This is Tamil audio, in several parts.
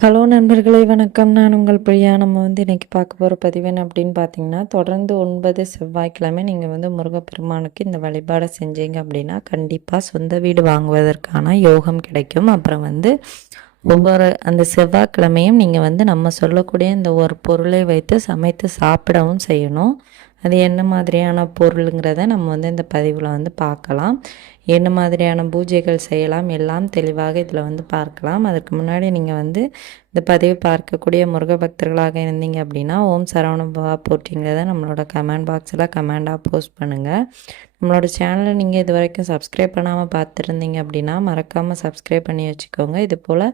ஹலோ நண்பர்களே, வணக்கம். நான் உங்கள் பிரியா. நம்ம இன்றைக்கி பார்க்க போகிற பதிவு என்ன அப்படின்னு பார்த்தீங்கன்னா, தொடர்ந்து 9 செவ்வாய்க்கிழமை நீங்கள் முருகப்பெருமானுக்கு இந்த வழிபாடை செஞ்சீங்க அப்படின்னா கண்டிப்பாக சொந்த வீடு வாங்குவதற்கான யோகம் கிடைக்கும். அப்புறம் ஒவ்வொரு அந்த செவ்வாய்க்கிழமையும் நீங்கள் நம்ம சொல்லக்கூடிய இந்த ஒரு பொருளை வைத்து சமைத்து சாப்பிடவும் செய்யணும். அது என்ன மாதிரியான பொருளுங்கிறத நம்ம இந்த பதிவில் பார்க்கலாம். என்ன மாதிரியான பூஜைகள் செய்யலாம் எல்லாம் தெளிவாக இதில் பார்க்கலாம். அதற்கு முன்னாடி நீங்கள் இந்த பதிவு பார்க்கக்கூடிய முருக பக்தர்களாக இருந்தீங்க அப்படின்னா ஓம் சரவணபவா போற்றிங்கிறத நம்மளோட கமெண்ட் பாக்ஸில் கமெண்டாக போஸ்ட் பண்ணுங்கள். நம்மளோட சேனலை நீங்கள் இது வரைக்கும் சப்ஸ்கிரைப் பண்ணாமல் பார்த்துருந்தீங்க அப்படின்னா மறக்காமல் சப்ஸ்கிரைப் பண்ணி வச்சுக்கோங்க. இது போல்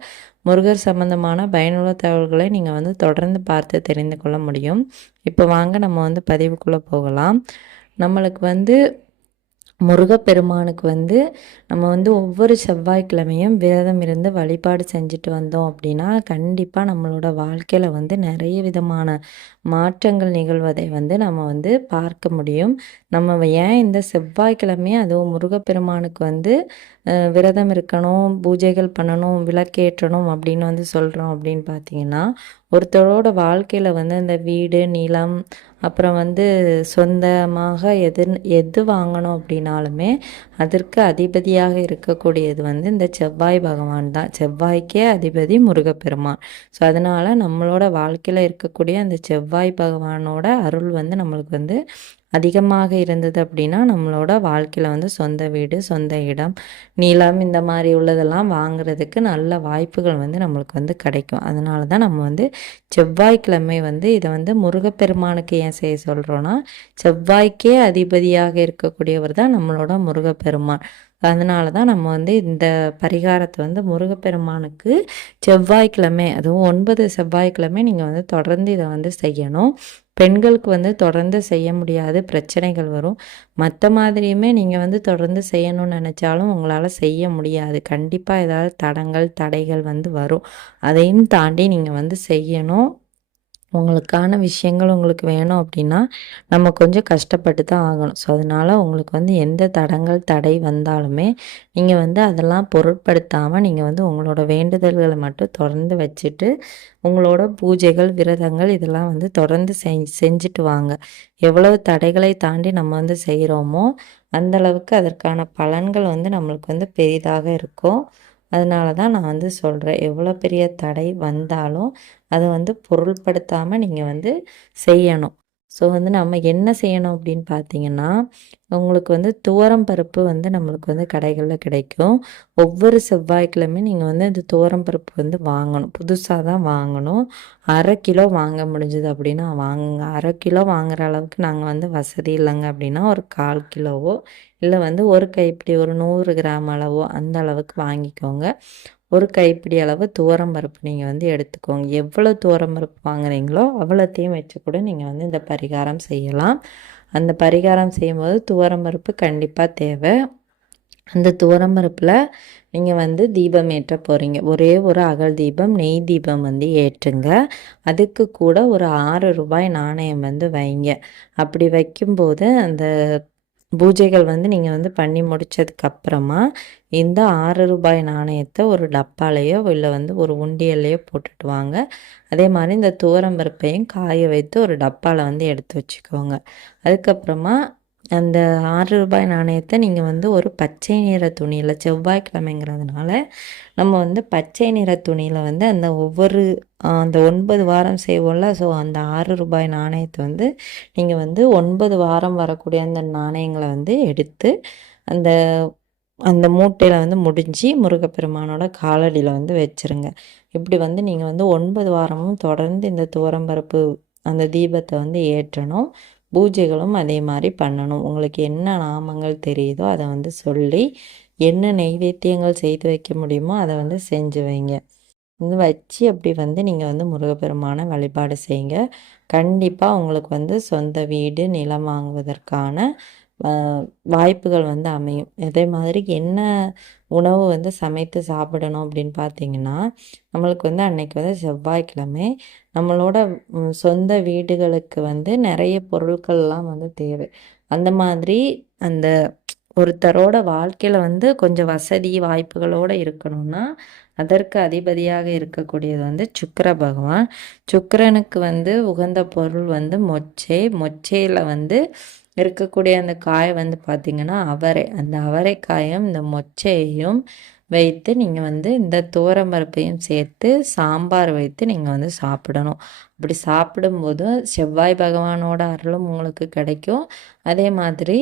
முருகர் சம்பந்தமான பயனுள்ள தகவல்களை நீங்கள் தொடர்ந்து பார்த்து தெரிந்து கொள்ள முடியும். இப்போ வாங்க நம்ம பதிவுக்குள்ளே போகலாம். நம்மளுக்கு முருகப்பெருமானுக்கு நம்ம ஒவ்வொரு செவ்வாய்க்கிழமையும் விரதம் இருந்து வழிபாடு செஞ்சுட்டு வந்தோம் அப்படின்னா கண்டிப்பாக நம்மளோட வாழ்க்கையில் நிறைய விதமான மாற்றங்கள் நிகழ்வதை நம்ம பார்க்க முடியும். நம்ம ஏன் இந்த செவ்வாய்க்கிழமையும் அதுவும் முருகப்பெருமானுக்கு விரதம் இருக்கணும், பூஜைகள் பண்ணணும், விளக்கேற்றணும் அப்படின்னு சொல்கிறோம் அப்படின்னு பார்த்தீங்கன்னா, ஒருத்தரோட வாழ்க்கையில் இந்த வீடு நிலம் அப்புறம் சொந்தமாக எது வாங்கணும் அப்படின்னாலுமே அதற்கு அதிபதியாக இருக்கக்கூடியது இந்த செவ்வாய் பகவான் தான். செவ்வாய்க்கே அதிபதி முருகப்பெருமான். ஸோ அதனால் நம்மளோட வாழ்க்கையில் இருக்கக்கூடிய அந்த செவ்வாய் பகவானோட அருள் நம்மளுக்கு அதிகமாக இருந்தது அப்படின்னா நம்மளோட வாழ்க்கையில் சொந்த வீடு, சொந்த இடம், நிலம் இந்த மாதிரி உள்ளதெல்லாம் வாங்குறதுக்கு நல்ல வாய்ப்புகள் நம்மளுக்கு கிடைக்கும். அதனால தான் நம்ம செவ்வாய்க்கிழமை இதை முருகப்பெருமானுக்கு ஏன் செய்ய சொல்கிறோன்னா, செவ்வாய்க்கே அதிபதியாக இருக்கக்கூடியவர் தான் நம்மளோட முருகப்பெருமான். அதனால தான் நம்ம இந்த பரிகாரத்தை முருகப்பெருமானுக்கு செவ்வாய்க்கிழமை, அதுவும் 9 செவ்வாய்க்கிழமை நீங்கள் தொடர்ந்து இதை செய்யணும். பெண்களுக்கு தொடர்ந்து செய்ய முடியாத பிரச்சனைகள் வரும். மற்ற மாதிரியுமே நீங்கள் தொடர்ந்து செய்யணும்னு நினச்சாலும் உங்களால் செய்ய முடியாது. கண்டிப்பாக ஏதாவது தடைகள் வரும். அதையும் தாண்டி நீங்கள் செய்யணும். உங்களுக்கான விஷயங்கள் உங்களுக்கு வேணும் அப்படின்னா நம்ம கொஞ்சம் கஷ்டப்பட்டு தான் ஆகணும். ஸோ அதனால் உங்களுக்கு எந்த தடை வந்தாலுமே நீங்கள் அதெல்லாம் பொருட்படுத்தாமல் நீங்கள் உங்களோட வேண்டுதல்களை மட்டும் தொடர்ந்து வச்சுட்டு உங்களோட பூஜைகள், விரதங்கள் இதெல்லாம் தொடர்ந்து செஞ்சுட்டு வாங்க. எவ்வளவு தடைகளை தாண்டி நம்ம செய்கிறோமோ அந்தளவுக்கு அதற்கான பலன்கள் நம்மளுக்கு பெரிதாக இருக்கும். அதனால தான் நான் சொல்கிறேன், எவ்வளோ பெரிய தடை வந்தாலும் அதை பொருள்படுத்தாமல் நீங்கள் செய்யணும். ஸோ நம்ம என்ன செய்யணும் அப்படின்னு பார்த்தீங்கன்னா, உங்களுக்கு துவரம் பருப்பு நம்மளுக்கு கடைகளில் கிடைக்கும். ஒவ்வொரு செவ்வாய்க்கிழமையும் நீங்கள் இந்த துவரம் பருப்பு வாங்கணும். புதுசாக தான் வாங்கணும். 1/2 கிலோ வாங்க முடிஞ்சது அப்படின்னா வாங்குங்க. 1/2 கிலோ வாங்குகிற அளவுக்கு நாங்கள் வசதி இல்லைங்க அப்படின்னா ஒரு 1/4 கிலோவோ இல்லை ஒரு கைப்பிடி ஒரு 100 கிராம் அளவோ அந்த அளவுக்கு வாங்கிக்கோங்க. ஒரு கைப்பிடி அளவு துவரம் பருப்பு நீங்கள் எடுத்துக்கோங்க. எவ்வளோ துவரம் பருப்பு வாங்குறீங்களோ அவ்வளோத்தையும் வச்சு கூட நீங்கள் இந்த பரிகாரம் செய்யலாம். அந்த பரிகாரம் செய்யும்போது துவரம் பருப்பு கண்டிப்பாக தேவை. அந்த துவரம் பருப்பில் நீங்கள் தீபம் ஏற்ற போகிறீங்க. ஒரே ஒரு அகல் தீபம், நெய் தீபம் ஏற்றுங்க. அதுக்கு கூட ஒரு 6 ரூபாய் நாணயம் வைங்க. அப்படி வைக்கும்போது அந்த பூஜைகள் நீங்கள் பண்ணி முடித்ததுக்கப்புறமா இந்த 6 ரூபாய் நாணயத்தை ஒரு டப்பாலையோ இல்லை ஒரு உண்டியல்லையோ போட்டுட்டு வாங்க. அதே மாதிரி இந்த துவரம்பருப்பையும் காய வைத்து ஒரு டப்பாவில் எடுத்து வச்சுக்கோங்க. அதுக்கப்புறமா அந்த 6 ரூபாய் நாணயத்தை நீங்கள் ஒரு பச்சை நிற துணியில், செவ்வாய்க்கிழமைங்கிறதுனால நம்ம பச்சை நிற துணியில் அந்த ஒவ்வொரு அந்த 9 வாரம் செய்வோம்ல, ஸோ அந்த 6 ரூபாய் நாணயத்தை நீங்கள் 9 வாரம் வரக்கூடிய அந்த நாணயங்களை எடுத்து அந்த அந்த மூட்டையில் முடிஞ்சு முருகப்பெருமானோட காலடியில் வச்சுருங்க. இப்படி நீங்கள் 9 வாரமும் தொடர்ந்து இந்த துவரம்பருப்பு அந்த தீபத்தை ஏற்றணும். பூஜைகளும் அதே மாதிரி பண்ணணும். உங்களுக்கு என்ன நாமங்கள் தெரியுதோ அதை சொல்லி என்ன நெய்வேத்தியங்கள் செய்து வைக்க முடியுமோ அதை செஞ்சு வைங்க. வச்சு அப்படி நீங்கள் முருகப்பெருமான வழிபாடு செய்யுங்க. கண்டிப்பாக உங்களுக்கு சொந்த வீடு, நிலம் வாங்குவதற்கான வாய்ப்புகள் அமையும். அதே மாதிரி என்ன உணவு சமைத்து சாப்பிடணும் அப்படின்னு பார்த்தீங்கன்னா, நம்மளுக்கு அன்னைக்கு செவ்வாய்க்கிழமை நம்மளோட சொந்த வீடுகளுக்கு நிறைய பொருட்கள்லாம் தேவை. அந்த மாதிரி அந்த ஒருத்தரோட வாழ்க்கையில் கொஞ்சம் வசதி வாய்ப்புகளோடு இருக்கணும்னா அதற்கு அதிபதியாக இருக்கக்கூடியது வந்து சுக்கிர பகவான். சுக்கிரனுக்கு வந்து உகந்த பொருள் வந்து மொச்சை. மொச்சையில் வந்து இருக்கக்கூடிய அந்த காய் வந்து பார்த்திங்கன்னா அவரை. அந்த அவரைக்காயும் இந்த மொச்சையையும் வைத்து நீங்கள் வந்து இந்த துவரம்பருப்பையும் சேர்த்து சாம்பார் வைத்து நீங்கள் வந்து சாப்பிடணும். அப்படி சாப்பிடும்போது செவ்வாய் பகவானோட அருளும் உங்களுக்கு கிடைக்கும். அதே மாதிரி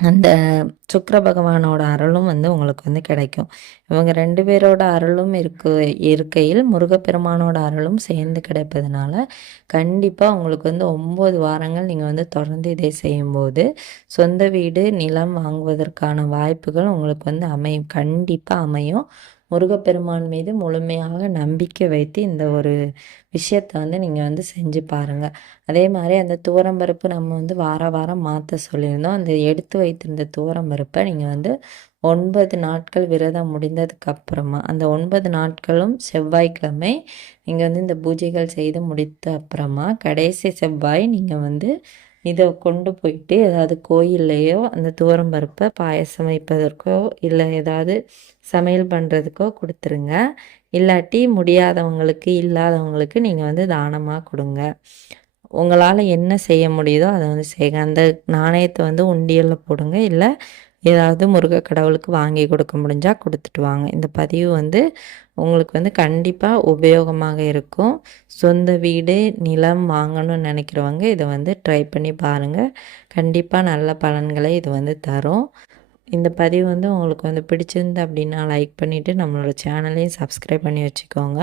அந்த சுக்கிர பகவானோட அருளும் வந்து உங்களுக்கு வந்து கிடைக்கும். இவங்க 2 பேரோட அருளும் இருக்கையில் முருகப்பெருமானோட அருளும் சேர்ந்து கிடைப்பதுனால கண்டிப்பாக உங்களுக்கு வந்து 9 வாரங்கள் நீங்கள் வந்து தொடர்ந்து இதை செய்யும்போது சொந்த வீடு நிலம் வாங்குவதற்கான வாய்ப்புகள் உங்களுக்கு வந்து அமையும். கண்டிப்பாக அமையும். முருகப்பெருமான் மீது முழுமையாக நம்பிக்கை வைத்து இந்த ஒரு விஷயத்தை வந்து நீங்கள் வந்து செஞ்சு பாருங்கள். அதே மாதிரி அந்த துவரம்பருப்பு நம்ம வந்து வாரம் மாற்ற சொல்லியிருந்தோம். அந்த எடுத்து வைத்திருந்த துவரம்பருப்பை நீங்கள் வந்து 9 நாட்கள் விரதம் முடிந்ததுக்கப்புறமா அந்த 9 நாட்களும் செவ்வாய்க்கிழமை நீங்கள் வந்து இந்த பூஜைகள் செய்து முடித்த அப்புறமா கடைசி செவ்வாய் நீங்கள் வந்து இதை கொண்டு போயிட்டு ஏதாவது கோயில்லையோ அந்த துவரம்பருப்பை பாயசம் வைப்பதற்கோ இல்லை ஏதாவது சமையல் பண்ணுறதுக்கோ கொடுத்துருங்க. இல்லாட்டி முடியாதவங்களுக்கு இல்லாதவங்களுக்கு நீங்கள் வந்து தானமாக கொடுங்க. உங்களால் என்ன செய்ய முடியுதோ அதை வந்து செய்யுங்க. அந்த நாணயத்தை வந்து உண்டியலில் போடுங்க. இல்லை ஏதாவது முருக கடவுளுக்கு வாங்கி கொடுக்க முடிஞ்சால் கொடுத்துட்டு வாங்க. இந்த பதிவு வந்து உங்களுக்கு வந்து கண்டிப்பாக உபயோகமாக இருக்கும். சொந்த வீடு நிலம் வாங்கணும்னு நினைக்கிறவங்க இதை வந்து ட்ரை பண்ணி பாருங்கள். கண்டிப்பாக நல்ல பலன்களை இது வந்து தரும். இந்த பதிவு வந்து உங்களுக்கு வந்து பிடிச்சிருந்து அப்படின்னா லைக் பண்ணிவிட்டு நம்மளோட சேனலையும் சப்ஸ்கிரைப் பண்ணி வச்சுக்கோங்க.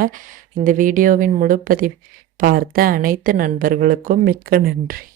இந்த வீடியோவின் முழு பதிவு பார்த்த அனைத்து நண்பர்களுக்கும் மிக்க நன்றி.